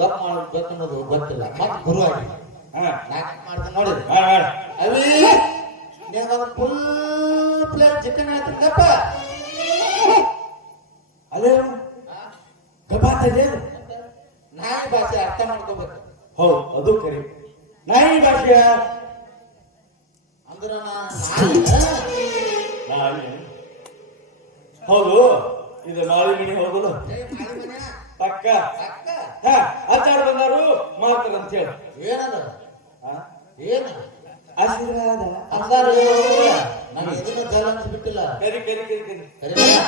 ಗಪ್ ಗೊತ್ತನ್ನೋದು ಗೊತ್ತಿಲ್ಲ. ಮತ್ತೆ ಗುರು ಆಗಿ ಮಾಡ್ದೆ ನೋಡಿ ಅವೇ ಫುಲ್ ಪ್ಲೇಟ್ ಚಿಕನ್ ಹೇಳ್ತೀನಿ ಗಪ್ಪ. ನಾಯಿ ಭಾಷೆ ಅರ್ಥ ಮಾಡ್ಕೋಬೇಕು. ಹೌದು ಅದು ಕರಿ. ನಾಯಿ ಭಾಷೆ ಅಂದ್ರ ನಾಯಿ ನಾಯಿ. ಹೌದು ಇದು ಹೌದು ಪಕ್ಕ ಅಕ್ಕ. ಹಾ ಆಚಾರ ಬಂದರು ಮಾಡ್ತಾರೆ ಅಂತ ಹೇಳಿ. ಏನದ? ಏನ? ಆಶೀರ್ವಾದ. ಅಂದಾರ ನಾನು ಇದನ್ನ ಜಲ ಅಂತ ಬಿಟ್ಟಿಲ್ಲ. ಕರಿ ಕರಿ ಕರಿ ಕರಿ ಸರಿನಾ?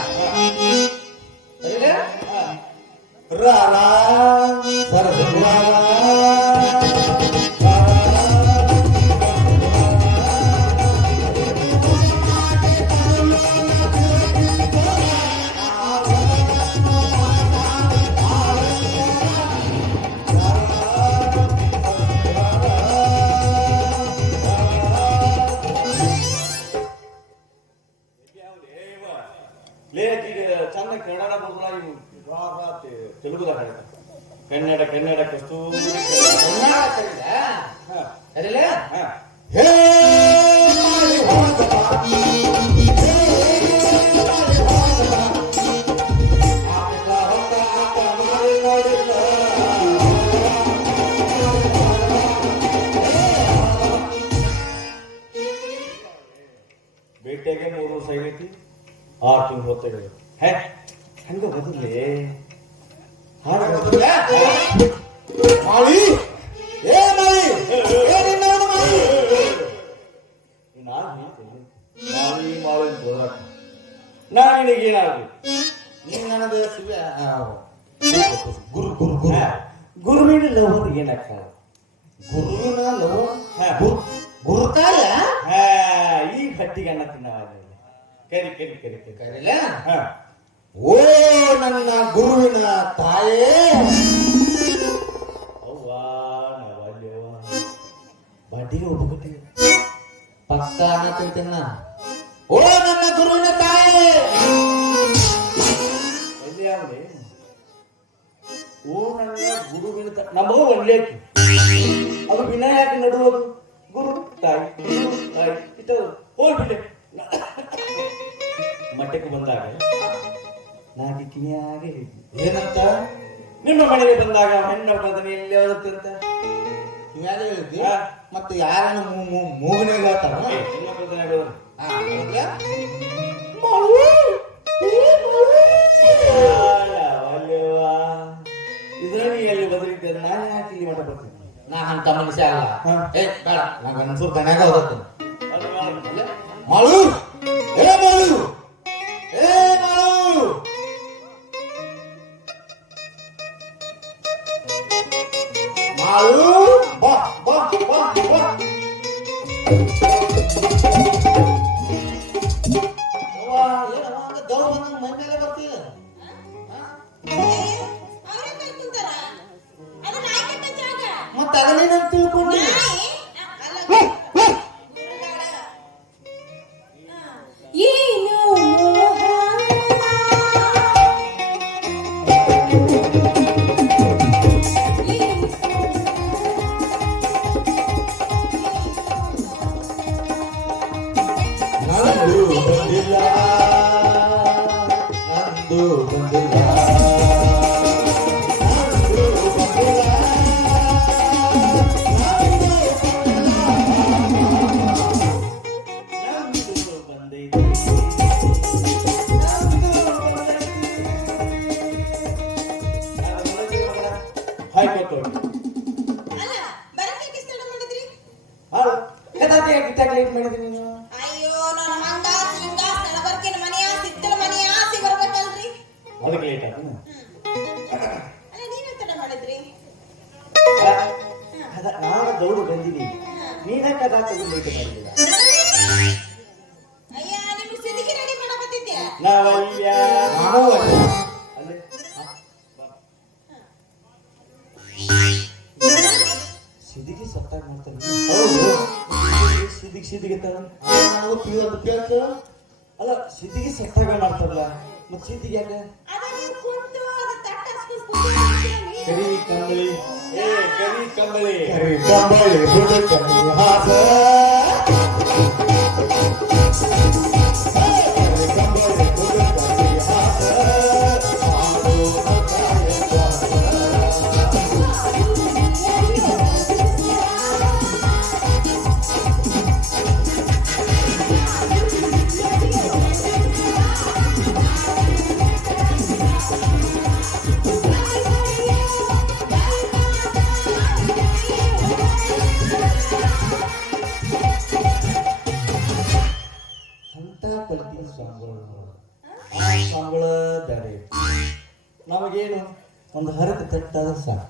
ಸರಿನಾ? ತಿನ್ನವಾಗಲಿಲ್ಲ ಕರಿ ಕರಿ ಕರಿ ಕರಿ ಹಾ. ಓ ನನ್ನ ಗುರುವಿನ ತಾಯೇ. ಅವ್ವಾ ಒಬ್ಬಗಟ್ಟಿ ಪಕ್ಕ ಅನ್ನತಿಂತಿನ ಓ ನನ್ನ ಗುರುವಿನ ತಾಯೇ. ಓ ನನ್ನ ಗುರುವಿನ ನಮಗೂ ನಮಗ ಒಳ್ಳೆ ಆಕಿ. ಅದು ವಿನಾಯಕ ನಡುವುದು ಗುರು ತಾಯಿ ಗುರು ತಾಯಿ ಇಟ್ಟು ಹೋಗ್ಬಿಟ್ಟೆ. ಮಠಕ್ಕೆ ಬಂದಾಗ ಹೇಳಿದ್ವಿ ಏನಂತ? ನಿಮ್ಮ ಮನೆಗೆ ಬಂದಾಗ ಹೆಣ್ಣು ಬದನೆ ಎಲ್ಲಿ ಹೋಗುತ್ತೆ ಅಂತ? ಹೇಳಿದ್ವಿ ಮತ್ತೆ ಯಾರನ್ನು ಮೂಗನಾಗ ಹೇಳ್ತಾರ? ಹೆಣ್ಣು ಬದನೆ ಇದ್ರಲ್ಲಿ ಎಲ್ಲಿ ಬದಲಿದ್ದೆ? ನಾನು ಯಾಕೆ ಇಲ್ಲಿ ಬರ್ತೀನಿ. ನಾ ಅಂತ ಮನುಷ್ಯ ಅಲ್ಲ. ಹಾ. ಏ ಬೇಡ. ನಂಗೆ ಅನ್ಸೂರ್ ದನ್ಯಾಗ ಅದು Malum. ಯಾಕೆ ಇಟ್ಟಾಗ late कंबळे बुडकन हात ತಟ್ಟಾದ ಸಾಕು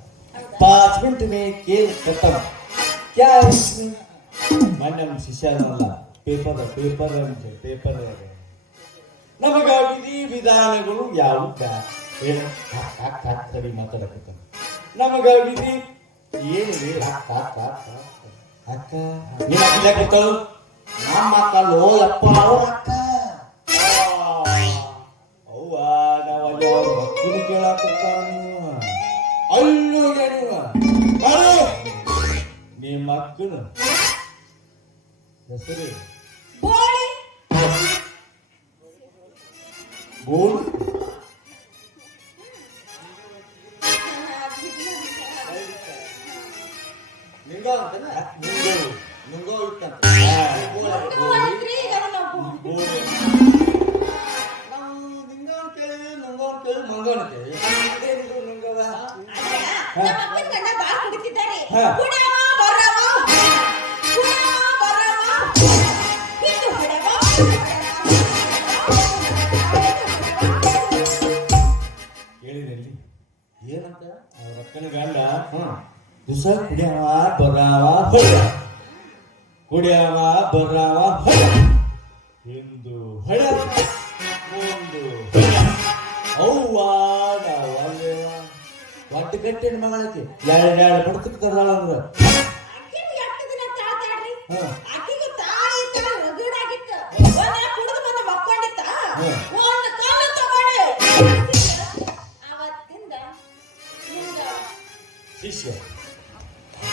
ಪಾಂಚ್ ಮಿನಿಟ್ ಮೇ ಕೇಲ್ ಖತಮ್ ಕ್ಯಾ है इसमें? ಮೊನ್ನೆ ನಮ್ಮ ಶಿಷ್ಯನಲ್ಲ ಪೇಪರ್ ಪೇಪರ್ ಅಂತ ಪೇಪರ್ ನಮಗ ವಿಧಿ ವಿಧಾನಗಳು ಯಾವ ಏನು ಸರಿ ಮಾತಾಡಕತ್ತ ನಮಗ ವಿಧಿ ಏನಿದೆ ಅಕ್ಕ ಅಕ್ಕ ಅಕ್ಕ ಅಕ್ಕ ನಿಮ್ಮ ಅಕ್ಕ ಕೂತಳು ನಮ್ಮ ಮಕ್ಕಳು ಯಪ್ಪ ಅವ್ರ ಅಕ್ಕ ಅವ್ವ ನಾವಲ್ಲಿ ಅವ್ರ ಮಕ್ಕಳು ಕೇಳಾಕತ್ತಾರ ನೀವು ಅಲ್ಲೂ ನೀವು ಬಾರು. ನಿಮ್ಮ ಅಕ್ಕನ ಹೆಸರು ಬೋಳಿ ಗೋಲ್ ನಿಂಗ ಅಂತನ ನಿಂಗು. ನಿಂಗೋ ಇತ್ತಂತ ನಮ್ಗೂ ಒಟ್ಟು ಗಂಟೆ ಮಗಳಕ್ಕೆ ಎರಡು ಎರಡು ಬಡ್ತಕ್ಕೆ ತರದಾಳ ಅಂದ್ರೆ. ಶಿಷ್ಯ.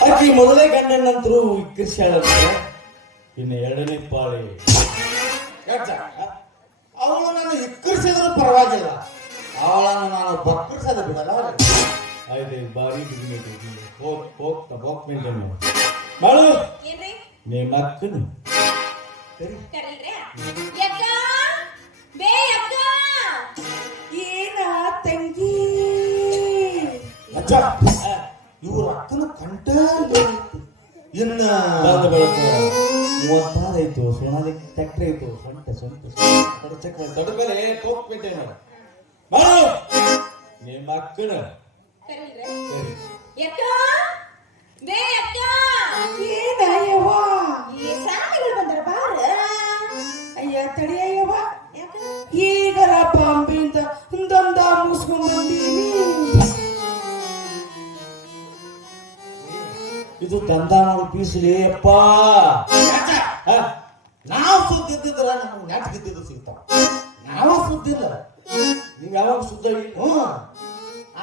ಆಕಿ ಮೊದಲೇ ಗಂಡನ ನಂತರ ವಿಕರ್ಷಾಳಂತೆ ಇನ್ನು ಎರಡನೇ ಪಾಳಿ. ಅವಳು ನಾನು ಇಕ್ಕರಿಸಿದ್ರು ಪರವಾಗಿಲ್ಲ. ಅವಳನ್ನು ನಾನು ಬಕ್ಕರಿಸೋದು ಬಿಡಲ್ಲ. ಆಯ್ತು ಬಾರಿ ಬಿಗಿನೇಟ್ ಹೋಗ್ ಹೋಗ್ತಾ ಹೋಗ್ ಮೇಂಟೈನ್ ಮಾಡು. ಏನ್ರಿ? ನಿಮ್ಮ ಅಕ್ಕನು ಸರಿ. ಕರೀಲ್ರಿ? ಯಕ್ಕ ಬೇ ಯಕ್ಕ ಏನ ತಂಗಿ? ಅಜ್ಜ ಇವ್ರ ಅಕ್ಕನ ಕಂಠ ಇನ್ನ ಮೂವತ್ತಾರು ಐತು ಸೋನಾಲಿ ಟ್ಯಾಕ್ಟ್ರಿ ಐತು ಸೊಂಟ ಸೊಂಟ ದೊಡ್ಡ ಮೇಲೆ ಹೋಗ್ ಮೇಂಟೈನ್ ಮಾಡು. ನಿಮ್ಮ ಅಕ್ಕನ ಈಗರ ಬಾಂಬೆಯಿಂದ ದಂದ ಮುಗಿಸ್ಕೊಂಡ್ ಬಂದೀನಿ ಇದು ದಂದ ಮಾಡಿ ಪೀಸ್ಲಿ ಅಪ್ಪ? ನಾವು ಸುದ್ದಿದ್ದಿದ್ರ ನಮ್ಗೆ ನೆಟ್ ಗಿದ್ದಿದ್ದು ಸಿಗ್ತಾವ. ನಾವು ಸುದ್ದಿಲ್ಲ. ನೀವ್ ಯಾವಾಗ ಸುದ್ದಿ ಹ್ಞೂ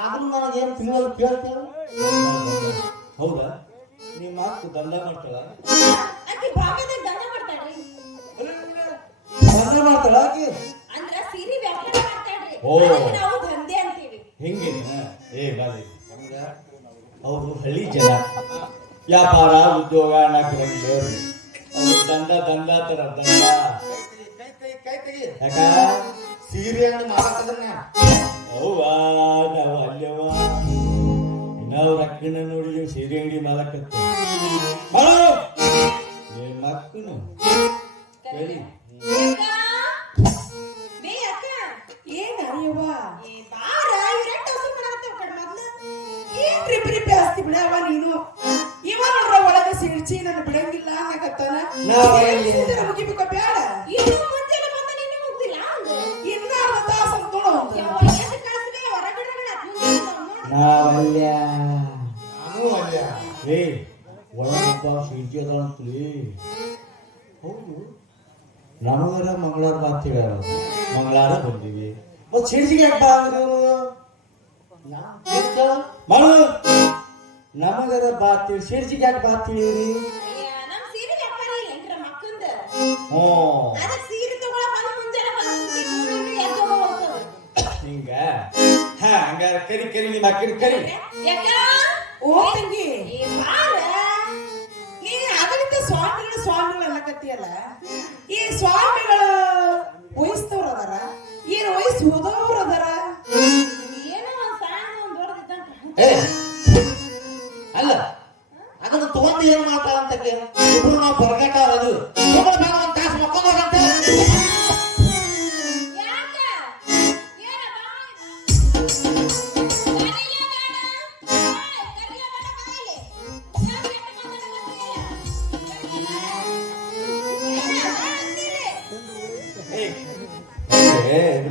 ಆದ್ರೂ ನನಗೇನು ತಿಂಗಳು ಕೇಳ್ತೇವೆ ಹೌದಾ? ನಿಮ್ಮ ಅಕ್ಕ ದಂಡ ಮಾಡ್ತಾಳ? ಆಕಿ ಭಾಗದಾಗ ದಂಡ ಮಾಡ್ತಾಳ್ರಿ. ದಂಡ ಮಾಡ್ತಾಳ ಆಕಿ? ಅಂದ್ರ ಸೀರೆ ವ್ಯಾಪಾರ ಮಾಡ್ತಾಳ್ರಿ. ಓ. ಅದಕ್ಕೆ ನಾವು ದಂಧೆ ಅಂತೀವಿ. ಹೆಂಗೆ ಏ ಬಾಲಿ. ಅವರು ಹಳ್ಳಿ ಜನ. ವ್ಯಾಪಾರ ಉದ್ಯೋಗ ನಾಲ್ಕರಲ್ಲಿ ಅವ್ರು ದಂಡ ದಂಡ ತರ ದಂಡ. ಕೈ ಕೈ ಕೈ ತೆಗಿ. ಯಾಕ? ಸೀರೆ ಅಂಗಡಿ ಮಾಡಕ್ಕದನ್ನ ಅವ್ವಾ ನಾವು ಅಲ್ಲೇವ ನಾವು ಅಕ್ಕನ ನೋಡಿ ಸೀರೆ ಅಂಗಡಿ ಮಾಲಕತ್ತ ನಿಮ್ಮ ಅಕ್ಕನು ಸರಿ ಯಕ್ಕ ಬೇ ಅಕ್ಕ ಏನಯ್ಯವ್ವ ಏ ಬಾರ ಮುಂಜಾನೆ ಬಂದ್ ಮುಗ್ದಿದ್ ನೋಡಿದ್ರೆ ಎಷ್ಟ್ ಜನ ಹೋಗ್ತವೆ. ಹಿಂಗ ಹಾ ಹಂಗಾರ ಕರಿ ಕರಿ ನಿಮ್ಮ ಅಕ್ಕನ ಕರಿ ಯಾಕ? ಓ ತಂಗಿ ಏ, ಬಾರ. ನೀ ಅದರಿಂದ ಸ್ವಾಮಿಗಳು ಸ್ವಾಮಿಗಳು ಅನ್ನಕತ್ತೀಯಲ್ಲ ಈ ಸ್ವಾಮಿಗಳು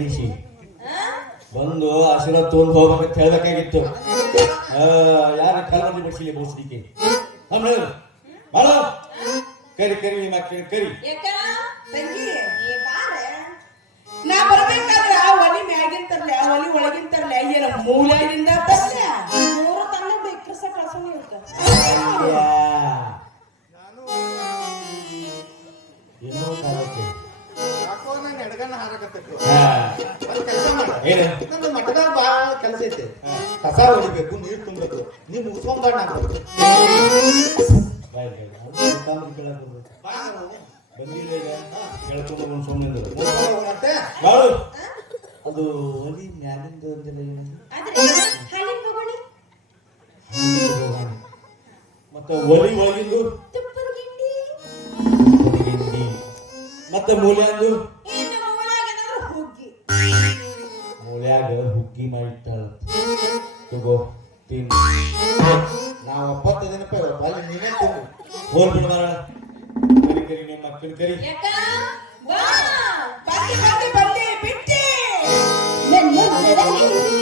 ಆ? ಬಂದು ಆಶೀರ್ವಾದ ತಗೊಂಡು ಹೋಗ್ಬೇಕಂತ ಹೇಳ್ಬೇಕಾಗಿತ್ತು. ಯಾರ ಕಲ್ಮಂದಿ ಬಿಡಿಸಿಲಿ ಬಸ್ಲಿಕ್ಕೆ? ಆಮೇಲೆ ಬಾಳ. ಕರಿ ಕರಿ, ನಿಮ್ಮ ಕೇಳಿ ಕರಿ. ನಾ ಬರ್ಬೇಕಾದ್ರೆ ಆ ಒಲಿ ಮ್ಯಾಗಿನ್ ತರ್ಲೆ, ಆ ಒಲಿ ಒಳಗಿನ ತರ್ಲೆ ಏನ ಒಂದ್ ಕೆಲಸ ಮಾಡ ಏನು? ನಂದು ಮಠದಾಗ ಬಾಳ ಕೆಲಸ ಐತೆ ಕಸ ಹೊಡಿಬೇಕು ನೀರು ತುಂಬಬೇಕು ನೀವ್ ಮುಗಿಸ್ಕೊಂಡ್ ಬಾ ನಾನು ಬಾಯ್ ಬಾಯ್. ಅವ್ನು ತಾಮ್ರ ಕೇಳಕ್ ಬಾ ನಾವು. ಬಂದಿಲ್ಲ ಈಗ ಕೇಳ್ಕೊಂಡು ಬಂದು ಸುಮ್ಮನೆ ನಿಂದ್ರು. ಮುಗ್ಸ್ಕೊಂಡ್ ಹೋಗೋಣಂತೆ ಬಾಳು. ಅದು ಒಲಿ ಮ್ಯಾಲಿಂದ ಅಂದಿಲ್ಲ ಏನು? ಆದ್ರೆ ಹಾಲಿನ ಬೊಗಣಿ, ಮತ್ತೆ ಒಲಿ ಒಳಗಿಂದು ತುಪ್ಪದ ಗಿಂಡಿ, ಗಿಂಡಿ. ಮತ್ತೆ ಹುಗ್ಗಿ. ಮೂಲ್ಯಾಗ ಹುಗ್ಗಿ ಮಾಡಿಟ್ಟಾಳ. ತಗೋ ತಿನ್ ನಾವ್ ಒಪ್ಪತ್ತು ದಿನಪ್ಪ ಅಲ್ಲಿ ನೀನೇ ತಿನ್ನು. ಹೋಲ್ ಬಿಡು ಮಾರಾಯ. ಕರಿ ಕರಿ ನಿಮ್ಮ ಮಕ್ಕಳು ಕರಿ. ಬಂದೆ ಬಂದೆ ಬಿಟ್ಟೆ.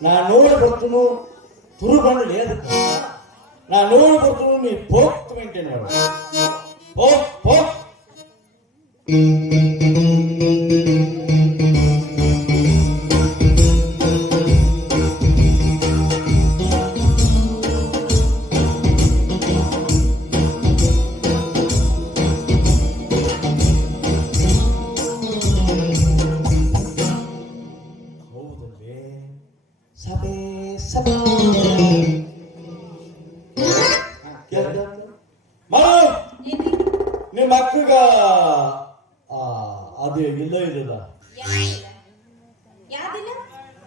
ನಾ ನೋಡಿ ಬರ್ತೀನಿ ತುರು ಬಂಡಲಿ ಅದಕ್ಕೆ ನಾ ನೋಡಿ ಬರ್ತೀನಿ ನೀ ಪೋಸ್ಟ್ ಮೇಂಟೈನ್ ಮಾಡು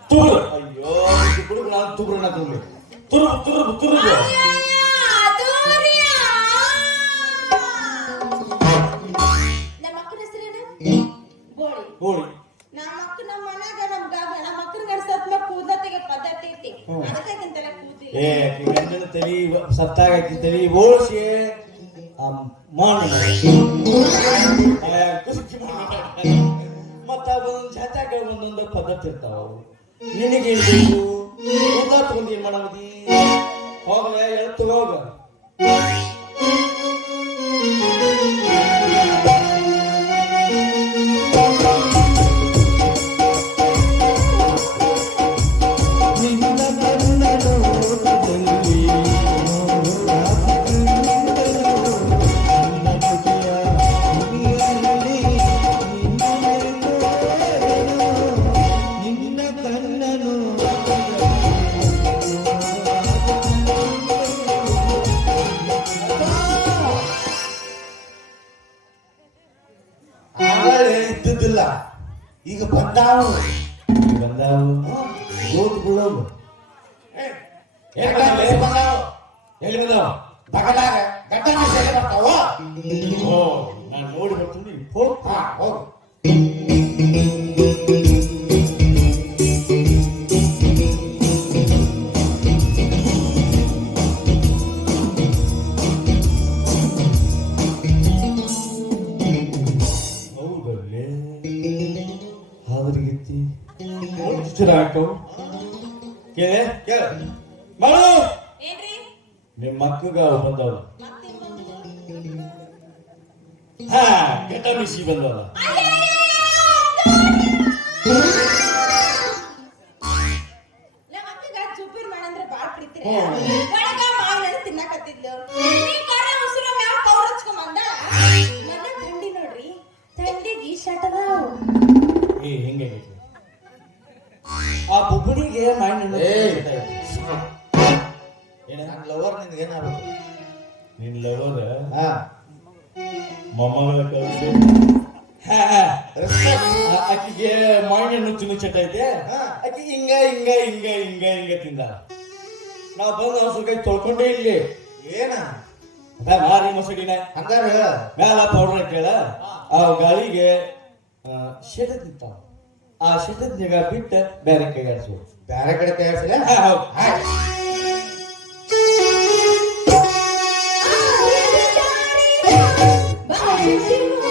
ತುರು ಅಯ್ಯೋ ತುರು ನಾನು ತುರು ನಾ ತುರು ತುರು ತುರು ತುರು ಅಯ್ಯಯ್ಯ, ಅದೂರ್ಯ. ನಮ್ಮ ಅಕ್ಕನ ಹೆಸರೇನು? ಬೋಳಿ. ಹೋಳಿ ನಮ್ಮ ಅಕ್ಕ ನಮ್ಮ ಮನ್ಯಾಗ ನಮ್ ಗ- ನಮ್ಮ ಅಕ್ಕನ ಗಂಡ ಸತ್ಮೇಲೆ ಕೂದ್ಲ ತೆಗಿಯೋ ಪದ್ಧತಿ ಐತಿ ಹ್ಮ್. ಅದಕ್ಕೆ ಆಕಿನ್ ತಲೆ ಕೂದ್ಲಿಲ್ಲ. ಏ ಆಕಿ ಗಂಡನ ತಲಿ ಸತ್ತಾಗ ಆಕಿ ತಲಿ ಓಡಿಸಿ ಮಣ್ಣು ನಿನಗೆ ಹೋಗ್ ಥಂಡಿ ನೋಡ್ರಿ ಥಂಡಿಗೆ ಶಟದಾವ್ ಏ ಹೆಂಗಾಗೈತಿ ಆ ಬೊಬ್ಬನಿಗೆ ಮೈಂಡ್ ಏ. ಏನ ಲವರ್ ನಿನ್ಗೆ ಏನಾಗ್ಬೇಕು? ನಿನ್ ಲವರ್ ಹಾ. ಮೊಮ್ಮಗಳ ಕಳಿಸಿ ಆಕಿಗೆ ಮಾವಿನಣ್ಣು ತಿನ್ನು ಚಟ ಐತೆ? ಹಾ. ಆಕಿ ಹಿಂಗ ಹಿಂಗ ಹಿಂಗ ಹಿಂಗ ಹಿಂಗ ತಿಂದ. ನಾವ್ ಬಂದು ಕೈ ತೊಳ್ಕೊಂಡೇ ಇಲ್ಲಿ. ಏನ? ಅದ ಮಾರಿ ಮೊಸಡಿನ ಹಂಗಾರ? ಮ್ಯಾಲ ಪೌಡರ್ ಕೇಳ. ಆ ಗಾಳಿಗೆ ಶೆಟ ತಿಂತ ಆ ಶೆಟದ ಜಾಗ ಬಿಟ್ಟ ಬೇರೆ ಕೈ ಆಡ್ಸು ಬೇರೆ ಕಡೆ ತಯಾರಿಸಿಲ್ಲ ಹಾ, ಹೌದು.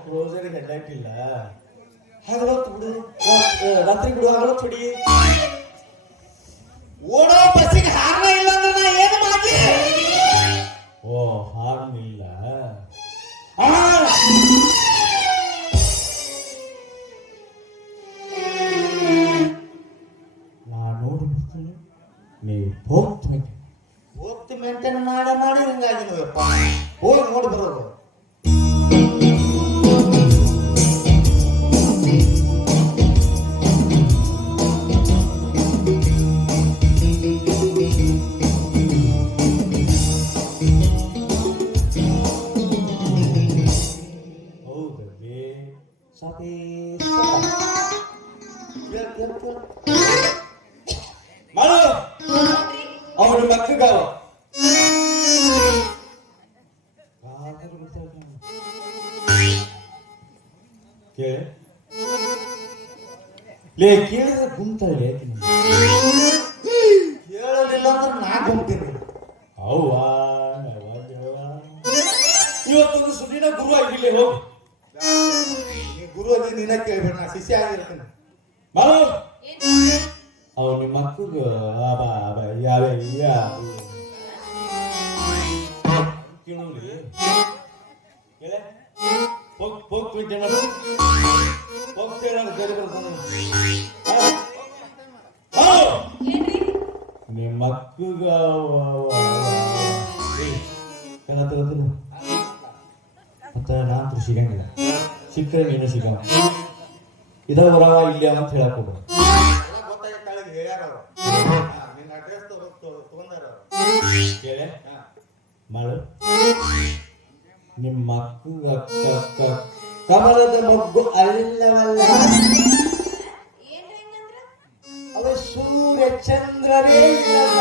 ಕ್ಲೋಸರ್ ಹೆಡ್ಲೈಟ್ ಇಲ್ಲ. ಹಗಲೊತ್ತು ಬಿಡು. ರಾತ್- ರಾತ್ರಿ ಬಿಡು ಹಗಲೊತ್ತು ಓಡೋ ಇಲ್ಲ ಅಂದ್ರೆ ಏನು ಓ, ಹಾರ್ನ್ ಇಲ್ಲ! ನಾ ನೋಡಿ ಬರ್ತೀನಿ ನೀವು ಹೋಗ್ತೀನಿ ಹೋಗ್ತಿ ಮೇಂಟೈನ್ ಮಾಡ, ಮಾಡಿ ಹಿಂಗಾಗಿ ಹೋಗಿ, ನೋಡಿ, ಬರೋದು. ಸಾಪೇ ಕೇಳ್ ಕೇಳ್ ಕೇಳ್ ಮಾಡು ಅವನು ಮಕ್ಕಗಾವ ಕೇಳ ಲೇ ಕೇಳಿದ್ರೆ ಗುಂತಾಳೆ ಕೇಳಲಿಲ್ಲ ಕೇಳೋರಿ ಕೇಳೆ ಹೋಗ್ ಹೋಗ್ ಟ್ವಿಂಟಿ ಮಾಡು ಹೋಗ್ತೇವೆ ನಾನು ಬೇರೆ ಬರ್ತಾನೆ ಏನ್ರಿ ನಿಮ್ಮ ಮಕ್ಕಗ ಮತ್ತ ನಾನು ಸಿಗಂಗಿಲ್ಲ. ಸಿಕ್ಕರೆ ನೀನು ಸಿಗ. ಇದ ಇಲ್ಲ ಅಂತ ಹೇಳಕ್ ಹೋಗ್ಬೇಡ. ಮಾಡು. ನಿಮ್ಮ ಕಮಲದ ಮಗ್ಗು ಅಲ್ಲವಲ್ಲ ಅವ ಸೂರ್ಯ ಚಂದ್ರರೇ ಇಲ್ಲವ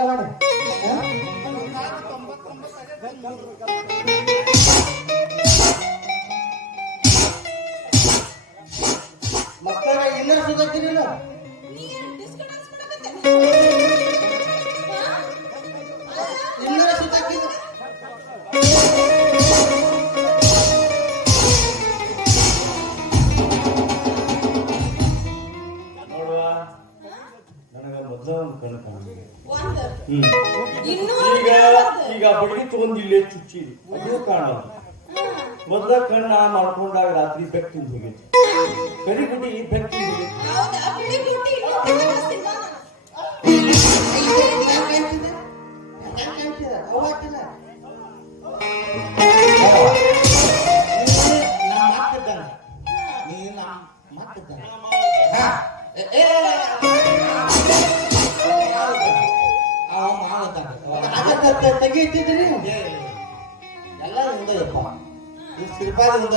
ಯಾರು ಈಗ ಈಗ ಬಡ್ಗಿ ತಗೊಂಡ್ ಇಲ್ಲೇ ಚುಚ್ಚಿರಿ ಅದು ಕಾರಣ ಮೊದಲ ಕಣ್ಣ ಮಾಡ್ಕೊಂಡಾಗ ರಾತ್ರಿ ಬೆಕ್ಕಿಂದ ಹೋಗೈತಿ ಕರಿಗುಡಿ ಬೆಕ್ಕಿಂದ ಹೋಗೈತಿ ನಾನು. ತೆಗಿತಿದ್ರಿ? ಎಲ್ಲ ಹಿಂದಯ್ಯಪ್ಪ ಈ ಶ್ರೀಪಾದ ಹಿಂದ